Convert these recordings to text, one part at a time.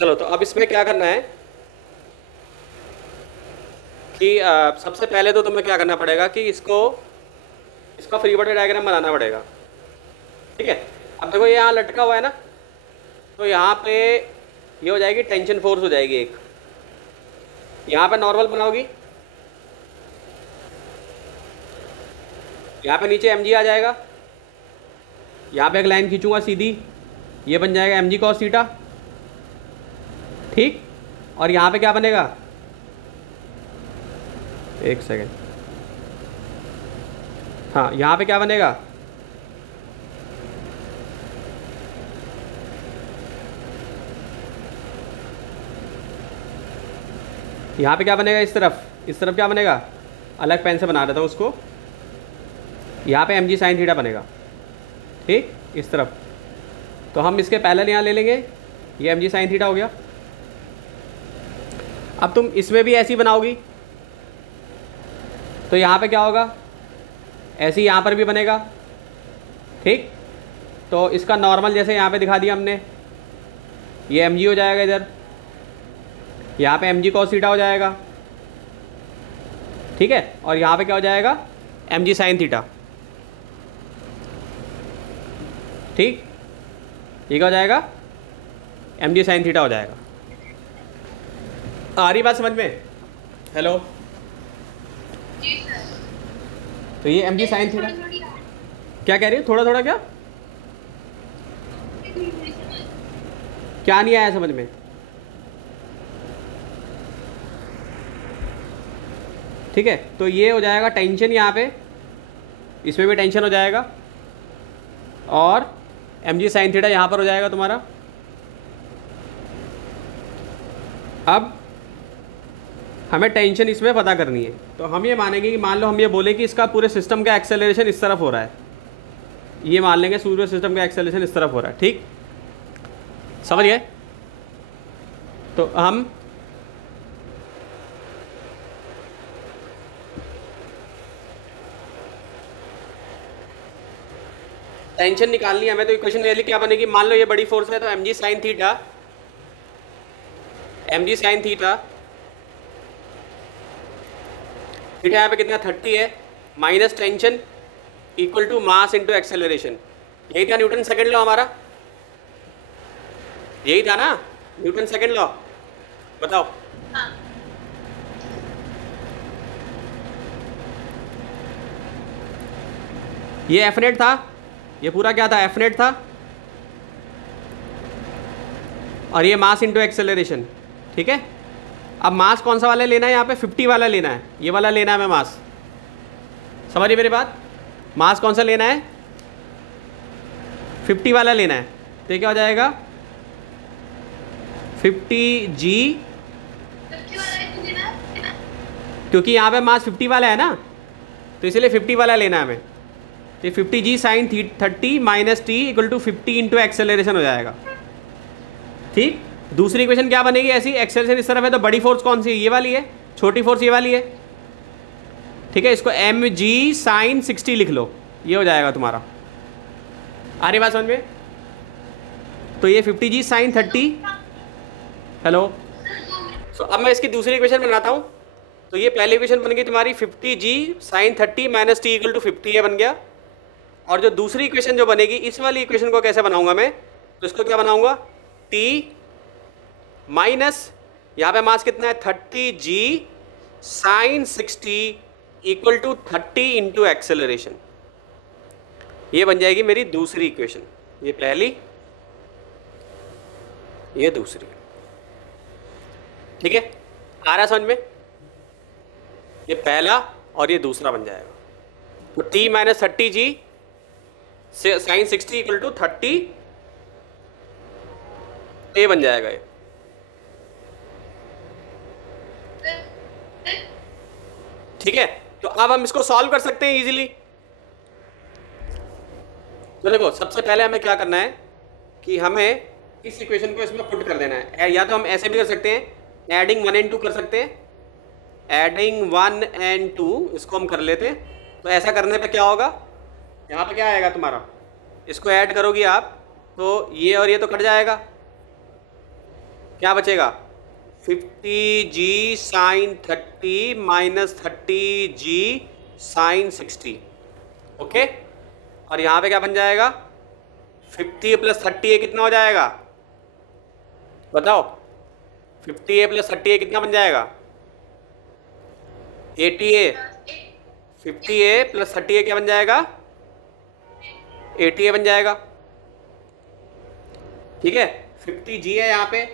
चलो, तो अब इसमें क्या करना है कि सबसे पहले तो तुम्हें क्या करना पड़ेगा कि इसका फ्री बॉडी डायग्राम बनाना पड़ेगा। ठीक है, अब देखो ये यहाँ लटका हुआ है ना, तो यहाँ पे ये हो जाएगी टेंशन फोर्स हो जाएगी एक, यहाँ पे नॉर्मल बनाओगी, यहाँ पे नीचे mg आ जाएगा, यहाँ पे एक लाइन खींचूंगा सीधी, ये बन जाएगा mg cos थीटा। ठीक, और यहाँ पे क्या बनेगा, एक सेकेंड, हाँ यहाँ पे क्या बनेगा, यहाँ पे क्या बनेगा, इस तरफ क्या बनेगा, अलग पेन से बना देता हूँ उसको, यहाँ पे mg sin थीटा बनेगा। ठीक, इस तरफ तो हम इसके पैरेलल यहाँ ले लेंगे, ये mg sin थीटा हो गया। अब तुम इसमें भी ऐसी बनाओगी तो यहाँ पे क्या होगा, ऐसे ही यहाँ पर भी बनेगा। ठीक, तो इसका नॉर्मल जैसे यहाँ पे दिखा दिया हमने, ये mg हो जाएगा, इधर यहाँ पे mg cos थीटा हो जाएगा। ठीक है, और यहाँ पे क्या हो जाएगा, mg sin थीटा। ठीक, ये क्या हो जाएगा, mg sin थीटा हो जाएगा। आ रही बात समझ में? हेलो, तो ये mg sin थीटा क्या कह रही है, थोड़ा थोड़ा क्या नहीं आया समझ में? ठीक है, तो ये हो जाएगा टेंशन, यहाँ पे इसमें भी टेंशन हो जाएगा, और mg sin थीटा यहाँ पर हो जाएगा तुम्हारा। अब हमें टेंशन इसमें पता करनी है, तो हम ये मानेंगे कि मान लो हम ये बोले कि इसका पूरे सिस्टम का एक्सेलरेशन इस तरफ हो रहा है, ये मान लेंगे पूरे सिस्टम का एक्सेलरेशन इस तरफ हो रहा है। ठीक, समझ गए? तो हम टेंशन निकालनी है हमें, तो इक्वेशन रियली क्या बनेगी, मान लो ये बड़ी फोर्स है तो mg sin थीटा, थीटा यहाँ पे कितना 30 है, minus tension equal to mass into acceleration. यही था न्यूटन सेकेंड लॉ हमारा, यही था ना न्यूटन सेकेंड लॉ, बताओ। ये एफ नेट था, ये पूरा क्या था, एफ नेट था, और ये मास इंटू एक्सेलरेशन। ठीक है, अब मास कौन सा वाला लेना है, यहाँ पे 50 वाला लेना है, ये वाला लेना है हमें मास, समझिए मेरी बात, मास कौन सा लेना है, 50 वाला लेना है। तो ये क्या हो जाएगा, 50g, क्योंकि यहाँ पे मास 50 वाला है ना, तो इसलिए 50 वाला लेना है हमें। तो 50g sin 30 minus T equal to 50 into acceleration हो जाएगा। ठीक, दूसरी इक्वेशन क्या बनेगी ऐसी, एक्सेलरेशन इस तरफ है तो बड़ी फोर्स कौन सी है, ये वाली है, छोटी फोर्स ये वाली है। ठीक है, इसको mg sin 60 लिख लो, ये हो जाएगा तुम्हारा। आ रही बात समझ में? तो ये 50g sin 30, हेलो, सो अब मैं इसकी दूसरी इक्वेशन बनाता हूँ। तो ये पहली इक्वेशन बन गई तुम्हारी 50g sin 30 minus T equal to 50 है, बन गया। और जो दूसरी इक्वेशन जो बनेगी, इस वाली इक्वेशन को कैसे बनाऊंगा मैं, तो इसको क्या बनाऊंगा, t माइनस यहाँ पे मास कितना है 30g sin 60 equal to 30 into acceleration. ये बन जाएगी मेरी दूसरी इक्वेशन, ये पहली, ये दूसरी। ठीक है, आ रहा समझ में? ये पहला और ये दूसरा बन जाएगा। तो t minus 30g sin 60 equal to 30, ये बन जाएगा ये। ठीक है, तो अब हम इसको सॉल्व कर सकते हैं इजीली। तो देखो, सबसे पहले हमें क्या करना है कि हमें इस इक्वेशन को इसमें पुट कर देना है। या तो हम ऐसे भी कर सकते हैं, एडिंग 1 and 2 कर सकते हैं, एडिंग 1 and 2 इसको हम कर लेते हैं। तो ऐसा करने पे क्या होगा, यहाँ पे क्या आएगा तुम्हारा, इसको ऐड करोगी आप तो ये और ये तो कट जाएगा। क्या बचेगा 50g sign 30 minus 30g sign 60। Okay, और यहाँ पे क्या बन जाएगा 50a प्लस 30a कितना हो जाएगा बताओ, 50a प्लस 30a कितना बन जाएगा 80a। 50a प्लस 30a क्या बन जाएगा 80a बन जाएगा। ठीक है, 50g है यहाँ पे,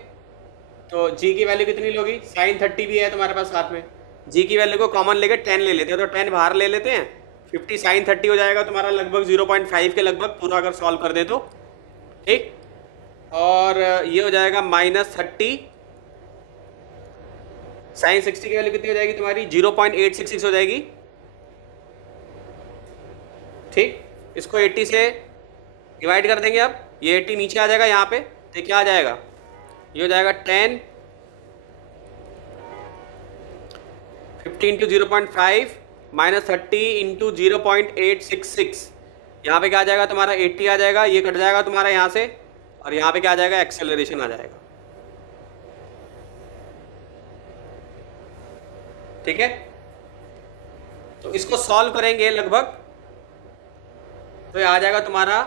तो g की वैल्यू कितनी लोगी, साइन 30 भी है तुम्हारे पास साथ में, g की वैल्यू को कॉमन लेके 10 ले लेते हैं, तो 10 बाहर ले लेते हैं, 50 साइन 30 हो जाएगा तुम्हारा लगभग 0.5 के लगभग पूरा अगर सॉल्व कर दे तो। ठीक, और ये हो जाएगा माइनस 30 साइन 60 की वैल्यू कितनी हो जाएगी तुम्हारी 0.866 हो जाएगी। ठीक, इसको 80 से डिवाइड कर देंगे, अब ये 80 नीचे आ जाएगा यहाँ पे, तो क्या आ जाएगा, ये हो जाएगा 10 50 इंटू 0.5 माइनस 30 इंटू 0.866, यहाँ पे क्या आ जाएगा तुम्हारा 80 आ जाएगा, ये कट जाएगा तुम्हारा यहाँ से, और यहाँ पे क्या आ जाएगा एक्सेलरेशन आ जाएगा। ठीक है, तो इसको सॉल्व करेंगे लगभग, तो ये आ जाएगा तुम्हारा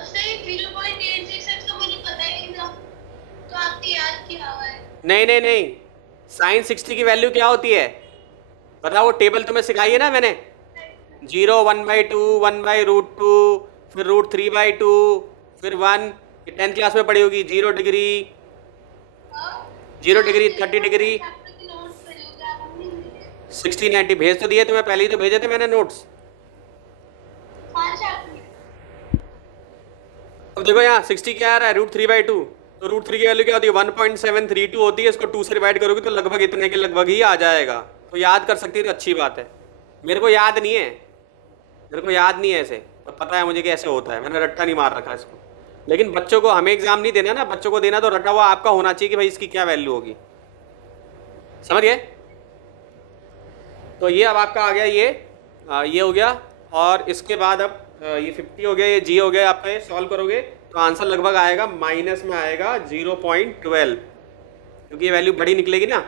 0.866 तो मुझे पता ही नहीं था, तो आपने याद किया हुआ है। नहीं, साइन 60 की वैल्यू क्या होती है बताओ, वो टेबल तुम्हें सिखाई है ना मैंने, 0 1/2 1/√2 फिर √3/2 फिर 1, ये 10th क्लास में पढ़ी होगी, 0 डिग्री 0 डिग्री 30 डिग्री 60 90 भेज तो दिए तुम्हें, पहले ही तो भेजे थे मैंने नोट्स। अब देखो यहाँ 60 क्या आ रहा है √3/2, तो √3 की वैल्यू क्या होती है 1.732 होती है, इसको 2 से डिवाइड करोगे तो लगभग इतने के लगभग ही आ जाएगा, तो याद कर सकती है तो अच्छी बात है। मेरे को याद नहीं है, मेरे को याद नहीं है ऐसे, तो पता है मुझे कि ऐसे होता है, मैंने रट्टा नहीं मार रखा इसको, लेकिन बच्चों को हमें एग्जाम नहीं देना ना, बच्चों को देना तो रटा हुआ आपका होना चाहिए कि भाई इसकी क्या वैल्यू होगी, समझ गए। तो ये अब आपका आ गया, ये हो गया, और इसके बाद अब ये 50 हो गया, ये g हो गया आपका, ये सॉल्व करोगे तो आंसर लगभग आएगा माइनस में आएगा 0.12, क्योंकि ये वैल्यू बड़ी निकलेगी ना,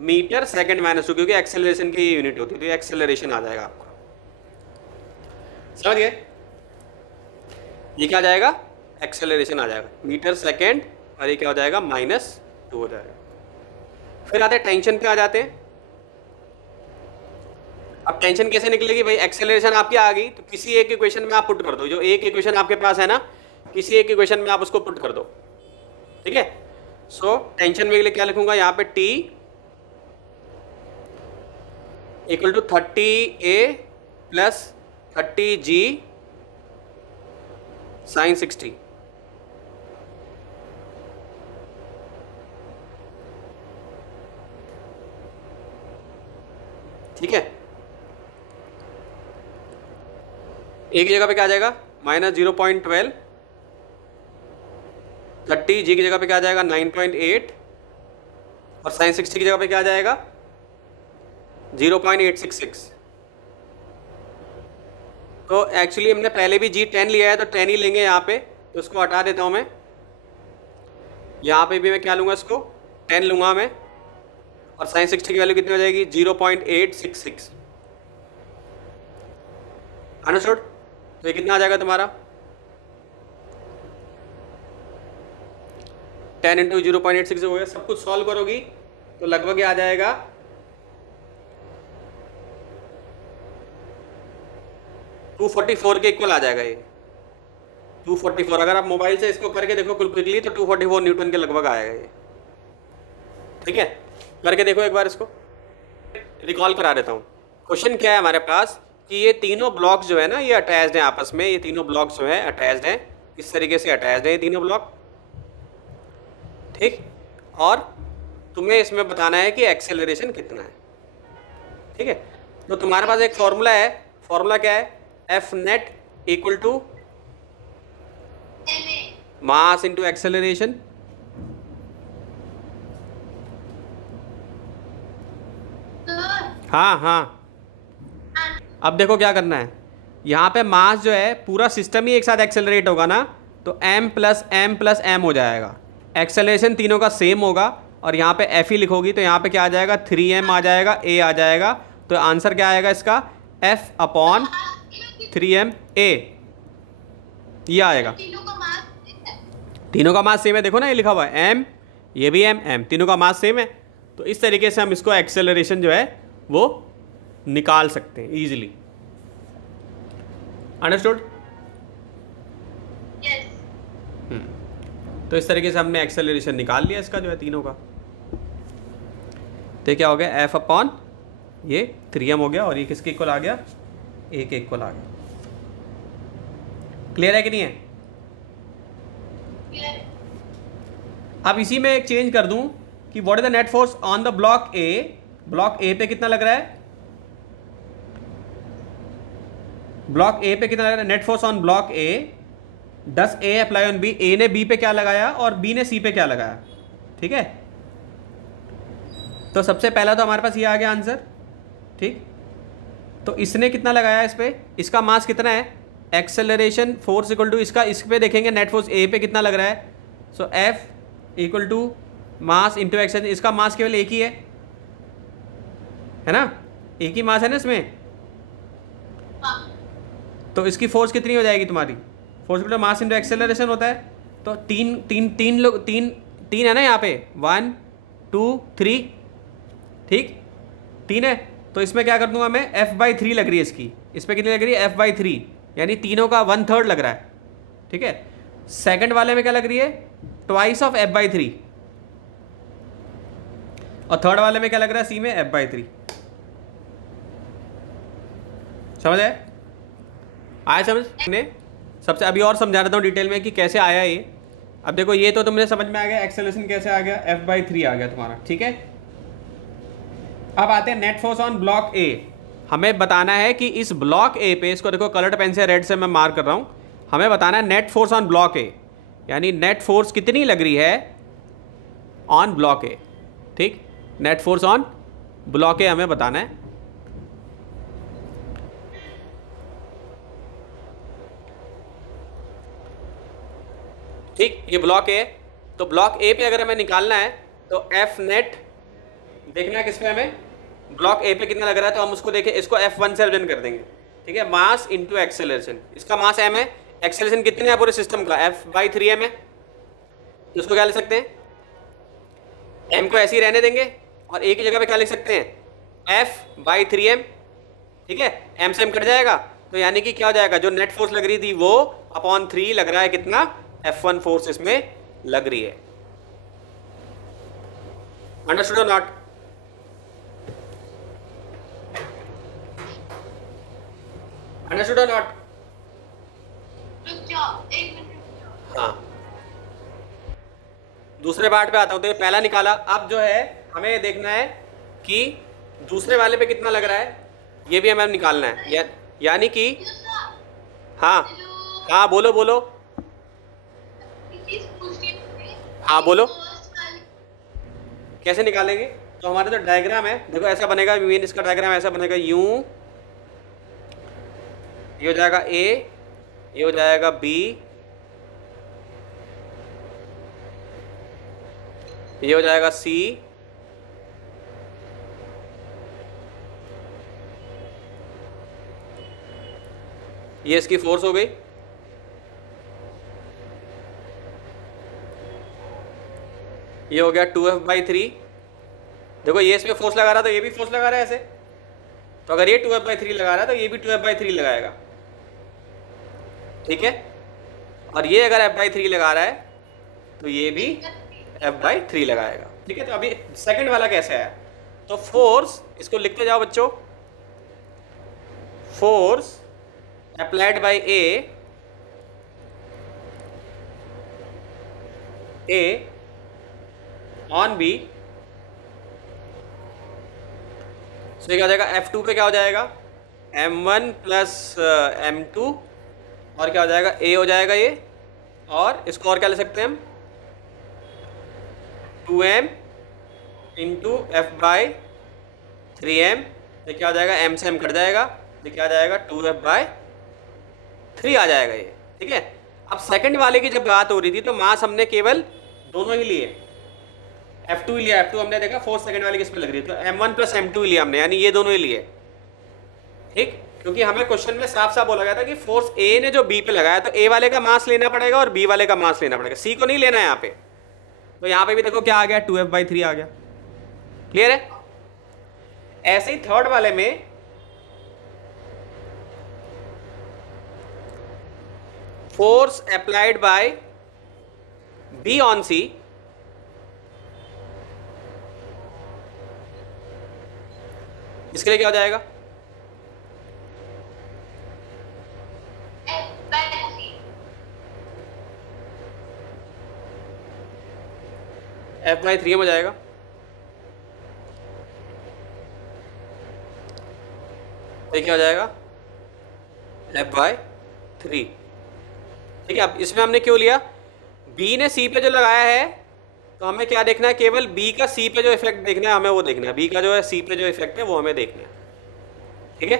मीटर सेकंड -2, क्योंकि एक्सेलरेशन की यूनिट होती है, तो ये एक्सेलरेशन आ जाएगा आपका, समझ गए। ये क्या आ जाएगा एक्सेलरेशन आ जाएगा मीटर सेकंड, और ये क्या हो जाएगा -2 हो जाएगा। फिर आते हैं टेंशन पे आ जाते हैं। अब टेंशन कैसे निकलेगी भाई, एक्सेलरेशन आपकी आ गई तो किसी एक इक्वेशन में आप पुट कर दो, जो एक इक्वेशन आपके पास है ना, किसी एक इक्वेशन में आप उसको पुट कर दो। ठीक है, सो टेंशन में के लिए क्या लिखूंगा यहाँ पे, T = 30A plus 30G sign 60। ठीक है, एक जगह पे क्या आ जाएगा -0.12, 30G की जगह पे क्या आ जाएगा 9.8, और साइन 60 की जगह पे क्या आ जाएगा 0.866। तो एक्चुअली हमने पहले भी G 10 लिया है, तो 10 ही लेंगे यहाँ पे, तो उसको हटा देता हूँ मैं, यहाँ पे भी मैं क्या लूँगा, इसको 10 लूँगा मैं, और साइन 60 की वैल्यू कितनी हो जाएगी 0.866। अंडरस्टूड, तो ये कितना आ जाएगा तुम्हारा 10 × 0.86 हो गया। सब कुछ सॉल्व करोगी तो लगभग ये आ जाएगा 244 के इक्वल आ जाएगा, ये 244। अगर आप मोबाइल से इसको करके देखो क्विकली तो 244 न्यूटन के लगभग आएगा ये। ठीक है, करके देखो एक बार, इसको रिकॉल करा देता हूँ। क्वेश्चन क्या है हमारे पास कि ये तीनों ब्लॉक्स जो है ना, ये अटैच्ड हैं आपस में, ये तीनों ब्लॉक्स जो है अटैच्ड हैं, इस तरीके से अटैच्ड हैं ये तीनों ब्लॉक। ठीक, और तुम्हें इसमें बताना है कि एक्सेलरेशन कितना है। ठीक है, तो तुम्हारे पास एक फॉर्मूला है, फॉर्मूला क्या है, F net = मास इंटू एक्सेलरेशन। हाँ, अब देखो क्या करना है, यहाँ पे मास जो है पूरा सिस्टम ही एक साथ एक्सेलरेट होगा ना, तो m प्लस m हो जाएगा। एक्सेलरेशन तीनों का सेम होगा और यहाँ पे f ही लिखोगी तो यहाँ पे क्या आ जाएगा 3m आ जाएगा, a आ जाएगा। तो आंसर क्या आएगा इसका f अपॉन 3m a, ये आएगा। तीनों का मास सेम है, देखो ना ये लिखा हुआ है m, ये भी m, तीनों का मास सेम है। तो इस तरीके से हम इसको एक्सेलरेशन जो है वो निकाल सकते हैं इजीली। अंडरस्टूड? तो इस तरीके से हमने एक्सेलरेशन निकाल लिया इसका जो है तीनों का। तो क्या हो गया f अपॉन ये 3m हो गया और ये किसके इक्वल आ गया, a के इक्वल आ गया। क्लियर है कि नहीं है? अब इसी में एक चेंज कर दूं कि what is the net force on the block A. Block ए पे कितना लग रहा है, ब्लॉक ए पे कितना लग रहा है, net force on block A, does A apply on B. A ने बी पे क्या लगाया और बी ने सी पे क्या लगाया, ठीक है। तो सबसे पहला तो हमारे पास ये आ गया आंसर, ठीक। तो इसने कितना लगाया इस पे, इसका मास कितना है, एक्सेलरेशन फोर्स इक्वल टू इसका, इस पे देखेंगे नेट फोर्स ए पे कितना लग रहा है। So F equal to mass into acceleration, इसका मास केवल एक ही है ना, एक ही मास है ना इसमें। तो इसकी फोर्स कितनी हो जाएगी तुम्हारी, force equal to mass into acceleration होता है। तो तीन है ना यहाँ पे, 1 2 3, ठीक, 3 है। तो इसमें क्या कर दूंगा मैं, f/3 लग रही है इसकी, इस पर कितनी लग रही है f/3, यानी तीनों का 1/3 लग रहा है, ठीक है। सेकंड वाले में क्या लग रही है, ट्वाइस ऑफ f/3, और थर्ड वाले में क्या लग रहा है, c में f/3। समझ आया समझ ने? सबसे अभी और समझा देता हूँ डिटेल में कि कैसे आया ये। अब देखो ये तो तुमने समझ में आ गया, एक्सेलरेशन कैसे आ गया, f/3 आ गया तुम्हारा, ठीक है। अब आते हैं नेट फोर्स ऑन ब्लॉक ए। हमें बताना है कि इस ब्लॉक ए पे, इसको देखो कलर्ड पेन से रेड से मैं मार्क कर रहा हूँ, हमें बताना है नेट फोर्स ऑन ब्लॉक ए, यानी नेट फोर्स कितनी लग रही है ऑन ब्लॉक ए, ठीक। नेट फोर्स ऑन ब्लॉक ए हमें बताना है। ठीक, ये ब्लॉक ए, तो ब्लॉक ए पे अगर हमें निकालना है तो एफ नेट देखना है किस पे, हमें ब्लॉक ए पे कितना लग रहा है, तो हम उसको देखें, इसको F1 से रिप्रेजेंट कर देंगे, ठीक है। मास इंटू एक्सेलरेशन, इसका मास m है, एक्सेलरेशन कितने है पूरे सिस्टम का, f/3m है। तो इसको क्या लिख सकते हैं, m को ऐसे ही रहने देंगे और a की जगह पे क्या लिख सकते हैं, f/3m, ठीक है। m से m कट जाएगा, तो यानी कि क्या हो जाएगा, जो नेट फोर्स लग रही थी वो अपॉन 3 लग रहा है, कितना, F1 फोर्स इसमें लग रही है। अंडरस्टूड और नॉट? अंडरस्टूड और नॉट? हाँ, दूसरे पार्ट पे आता हूँ। तो ये पहला निकाला, अब जो है हमें देखना है कि दूसरे वाले पे कितना लग रहा है, ये भी हमें निकालना है, यानी कि हाँ हाँ बोलो बोलो, हाँ बोलो, कैसे निकालेंगे। तो हमारा जो डायग्राम है देखो ऐसा बनेगा, मेन इसका डायग्राम ऐसा बनेगा, यूं, ये हो जाएगा A, ये हो जाएगा B, ये हो जाएगा C, ये इसकी फोर्स हो गई, ये हो गया 2F/3। देखो ये इसमें फोर्स लगा रहा तो ये भी फोर्स लगा रहा है ऐसे, तो अगर ये 2F/3 लगा रहा है तो ये भी 2F/3 लगाएगा, ठीक है। और ये अगर F/3 लगा रहा है तो ये भी F/3 लगाएगा, ठीक है। तो अभी सेकंड वाला कैसे आया, तो फोर्स, इसको लिखते जाओ बच्चों, force applied by A on B, सो क्या हो जाएगा, F2 पे क्या हो जाएगा, M1 प्लस M2, और क्या हो जाएगा, A हो जाएगा ये, और इसको और क्या ले सकते हैं हम, 2m इंटू F/3m, ये क्या हो जाएगा, m से m कट जाएगा, ये क्या आ जाएगा, 2F/3 आ जाएगा ये, ठीक है। अब सेकंड वाले की जब बात हो रही थी तो मास हमने केवल दोनों ही लिए, F2 ही लिया। F2 हमने देखा फोर्स सेकंड वाली किस पे लग रही है, तो M1 प्लस M2 ही लिया हमने, यानी ये दोनों ही लिए। ठीक, क्योंकि हमें क्वेश्चन में साफ साफ बोला गया था कि फोर्स A ने जो B पे लगाया तो A वाले का मास लेना पड़ेगा और B वाले का मास लेना पड़ेगा, C को नहीं लेना है यहाँ पे। तो यहाँ पे भी देखो क्या आ गया, 2F/3 आ गया। क्लियर है? ऐसे ही थर्ड वाले में force applied by B on C इसके लिए क्या हो जाएगा, F/3 हो जाएगा। ये क्या हो जाएगा, F/3। ठीक है, अब इसमें हमने क्यों लिया, B ने C पे जो लगाया है तो हमें क्या देखना है, केवल B का C पे जो इफेक्ट देखना है हमें, वो देखना है। B का जो है C पे जो इफेक्ट है वो हमें देखना है। ठीक है,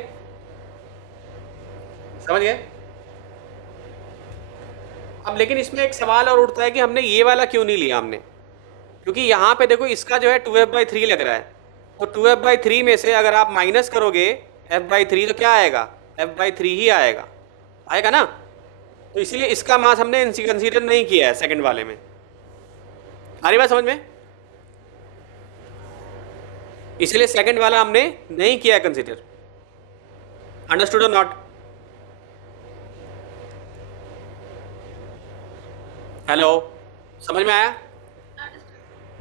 समझ गए? अब लेकिन इसमें एक सवाल और उठता है कि हमने ये वाला क्यों नहीं लिया हमने, क्योंकि यहाँ पे देखो इसका जो है 2F/3 लग रहा है, तो 2F/3 में से अगर आप माइनस करोगे F/3 तो क्या आएगा, F/3 ही आएगा, आएगा ना। तो इसीलिए इसका मास हमने कंसीडर नहीं किया है सेकंड वाले में। आ रही बात समझ में? इसलिए सेकंड वाला हमने नहीं किया है कंसीडर। अंडरस्टूड और नॉट? हेलो, समझ में आया?